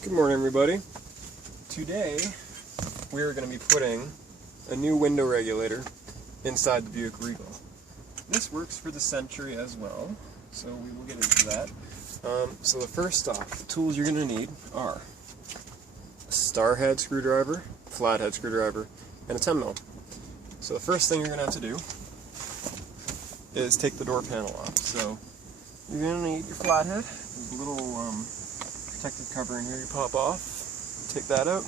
Good morning, everybody. Today we are going to be putting a new window regulator inside the Buick Regal. This works for the Century as well, so we will get into that. So the first off, tools you're going to need are a star head screwdriver, flathead screwdriver, and a 10 mil. So the first thing you're going to have to do is take the door panel off. So you're going to need your flathead, there's a little protective cover in here you pop off, take that out.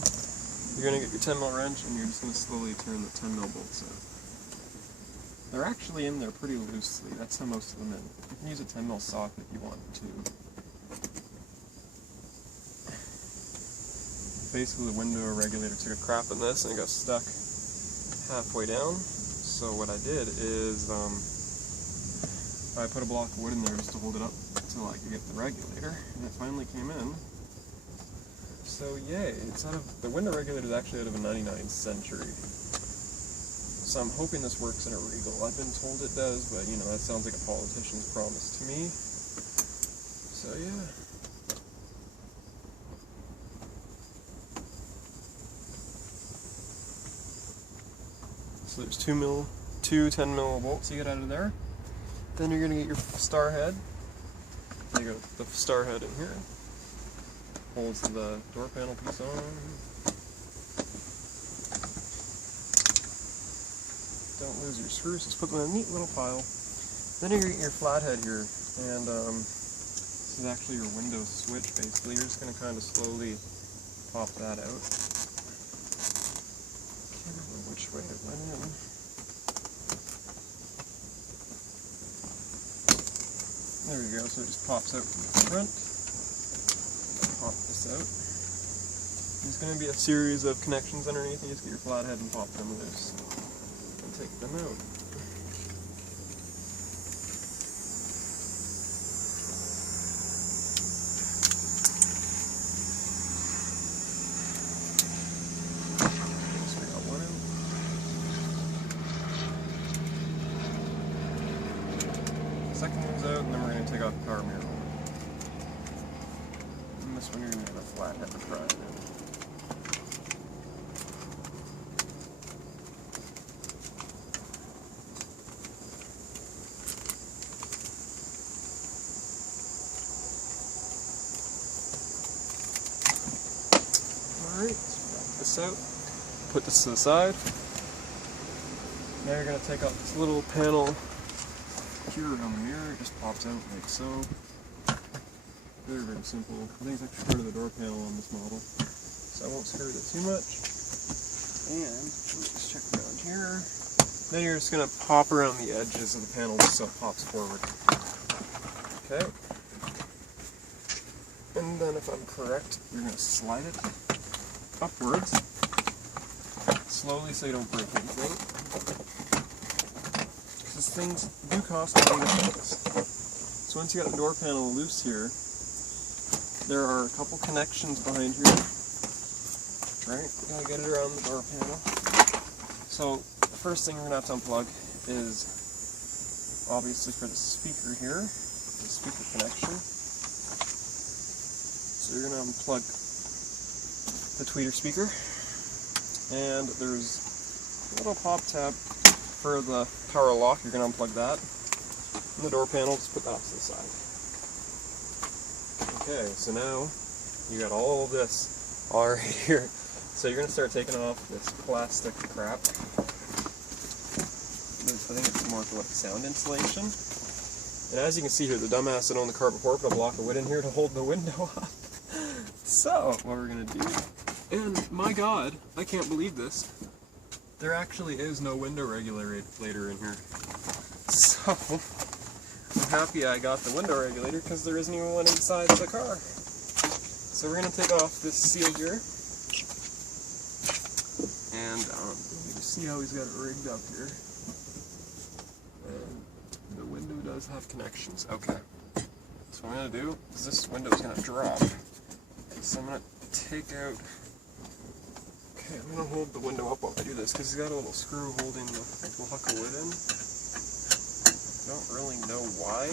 You're going to get your 10 mil wrench and you're just going to slowly turn the 10 mil bolts out. They're actually in there pretty loosely, that's how most of them in. You can use a 10 mil socket if you want to. Basically the window regulator took a crap in this and it got stuck halfway down. So what I did is I put a block of wood in there just to hold it up until I could get the regulator, and it finally came in. So yay, it's out of, the window regulator is actually out of a 99 Century. So I'm hoping this works in a Regal. I've been told it does, but you know, that sounds like a politician's promise to me. So yeah. So there's two 10 mil bolts you get out of there. Then you're going to get your star head. You got the star head in here. Holds the door panel piece on. Don't lose your screws, just put them in a neat little pile. Then you're going to get your flathead here, and this is actually your window switch basically. You're just going to kind of slowly pop that out. Can't remember which way it went in. There we go, so it just pops out from the front. Pop this out. There's going to be a series of connections underneath. You just get your flathead and pop them loose. And take them out. So we got one out. Second one's out, and then we're going to take off the car mirror. And this one you're going to get a flathead to pry it in. Alright, so wrap this out. Put this to the side. Now you're going to take out this little panel here around the mirror. It just pops out like so. Very, very simple. I think it's actually part of the door panel on this model, so I won't screw it too much. And let's check around here. Then you're just going to pop around the edges of the panel just so it pops forward. Okay. And then if I'm correct, you're going to slide it upwards, slowly so you don't break anything. Because things do cost money to fix. So once you got the door panel loose here, there are a couple connections behind here. Right? You gotta get it around the door panel. So the first thing we're gonna have to unplug is obviously for the speaker here, the speaker connection. So you're gonna unplug the tweeter speaker, and there's a little pop tab for the power lock. You're going to unplug that, and the door panel, just put that off to the side. Okay, so now you got all of this all right here. So you're going to start taking off this plastic crap. I think it's more for what, sound insulation. And as you can see here, the dumbass that owned the car before put a block of wood in here to hold the window up. So what we're going to do, and my god, I can't believe this, there actually is no window regulator in here. So I'm happy I got the window regulator because there isn't even one inside the car. So we're going to take off this seal here. And you can see how he's got it rigged up here. And the window does have connections. Okay. So what I'm going to do is this window is going to drop. So I'm going to take out... Okay, I'm going to hold the window up while I do this because he's got a little screw holding the block of wood in. I don't really know why.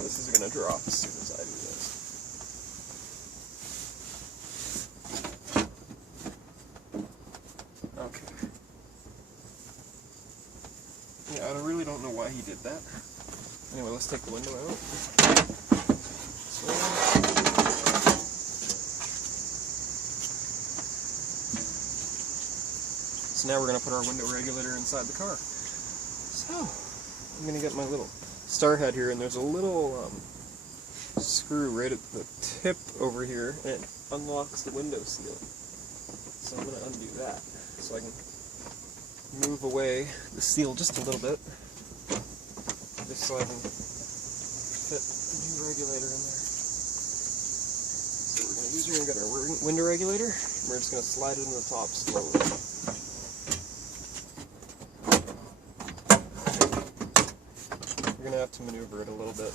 This is going to drop as soon as I do this. he did that. Anyway, let's take the window out. So now we're going to put our window regulator inside the car. So, I'm going to get my little star head here, and there's a little screw right at the tip over here, and it unlocks the window seal. So I'm going to undo that so I can move away the seal just a little bit, just so I can fit the new regulator in there. So we're going to use here and get our window regulator, and we're just going to slide it in the top slowly. You're going to have to maneuver it a little bit.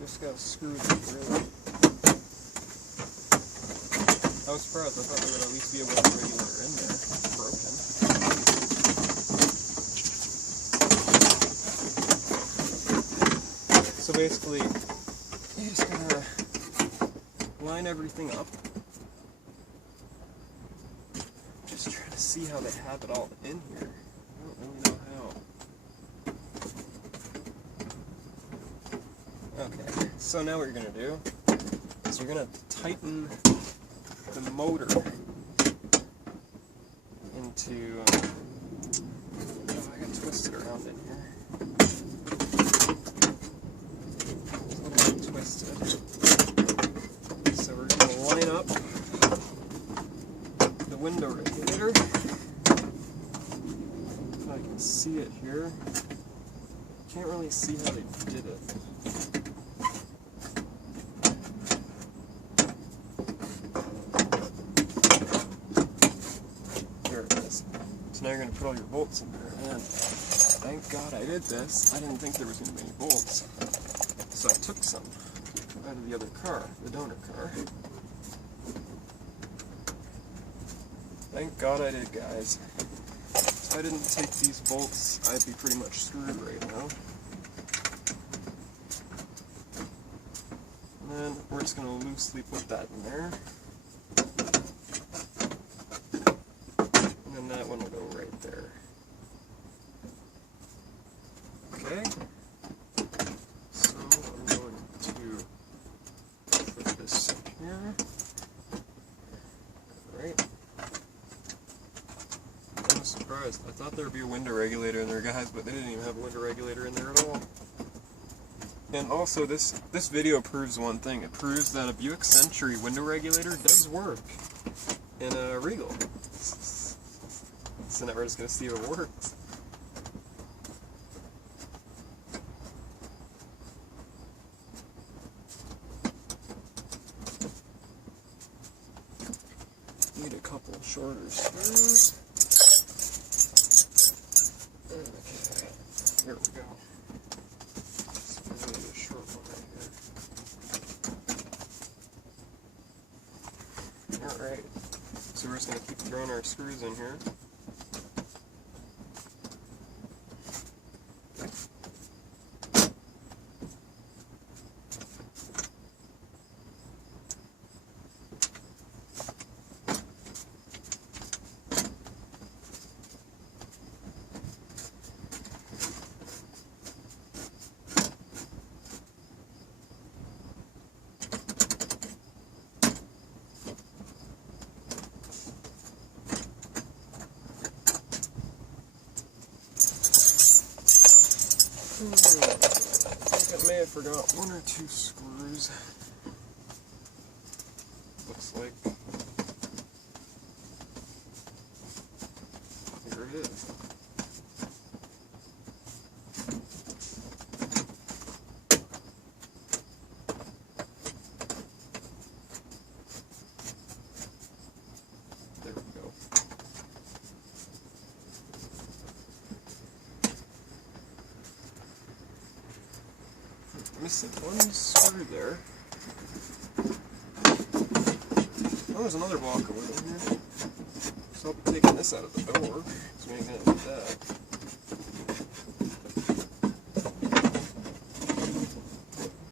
Just got to screw it really. I was surprised. I thought there would at least be a window regulator in there. It's broken. So basically, you just gotta line everything up. Just trying to see how they have it all in here. I don't really know how. Okay, so now what you're going to do is you're going to tighten the motor into, oh, I got twisted around in here. It's a little bit twisted. So we're going to line up the window regulator. If I can see it here. Can't really see how they did it. So now you're going to put all your bolts in there, and thank God I did this. I didn't think there was going to be any bolts, so I took some out of the other car, the donor car. Thank God I did, guys. If I didn't take these bolts, I'd be pretty much screwed right now. And then we're just going to loosely put that in there. That one will go right there. Okay. So I'm going to put this here. Alright. I was surprised. I thought there would be a window regulator in there, guys, but they didn't even have a window regulator in there at all. And also, this video proves one thing. It proves that a Buick Century window regulator does work in a Regal. So now we're just going to see if it works. Need a couple shorter screws. Okay, here we go. So I need a short one right here. Alright, so we're just going to keep throwing our screws in here. I think I may have forgot one or two screws. Looks like here it is. There we go. Missing one screw there. Oh, there's another block of wood in here. So I'll be taking this out of the door, so we can